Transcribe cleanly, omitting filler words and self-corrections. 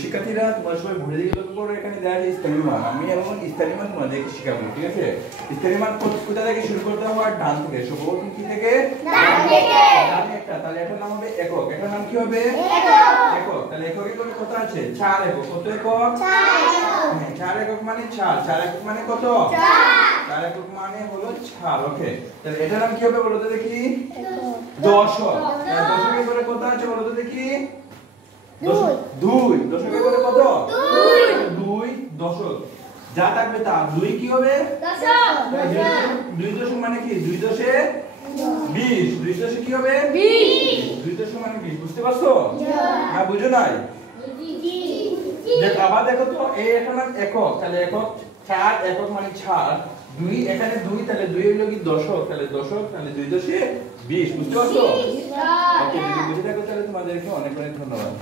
শিক্ষার্থীরা তোমরা সবাই ভুলে দিকে লক্ষ্য করো, এখানে দেওয়া আছে স্থানীয় মান। আমি এবং স্থানীয় মান তোমাদেরকে শেখাবো, ঠিক আছে? স্থানীয় মান কোথা থেকে শুরু করতে হয়? ডান থেকে। সর্বপ্রথম কি থেকে? ডান থেকে। ডানে একটা, তাহলে এটার নাম হবে একক। এটার নাম কি হবে? একক। তাহলে এককে করে কত আছে? 4 একক। কত একক? 4 একক। হ্যাঁ, 4 একক মানে 4। 4 একক মানে কত? 4। 4 একক মানে হলো 4। ওকে, তাহলে এটার নাম কি হবে বলো তো দেখি? দশক। দশকে করে কত আছে বলো তো দেখি? 2। দশকে করে কত? 2 দশক। যা থাকবে তা 2 কি হবে? দশক। 2 দশক মানে কি? 2 দশে 20। 2 দশে কি হবে? 20। 2 দশক মানে 20। বুঝতে পারছো? না বুঝো নাই? দেখো আবার দেখো তো, এই একটা নাম একক। তাহলে একক 4 একক মানে 4। 2 এখানে 2, তাহলে 2 হলো কি দশক। তাহলে দশক, তাহলে 2 দশে 20। বুঝতে পারছো? ওকে, যদি বুঝে থাকো তাহলে তোমাদেরকে অনেক অনেক ধন্যবাদ।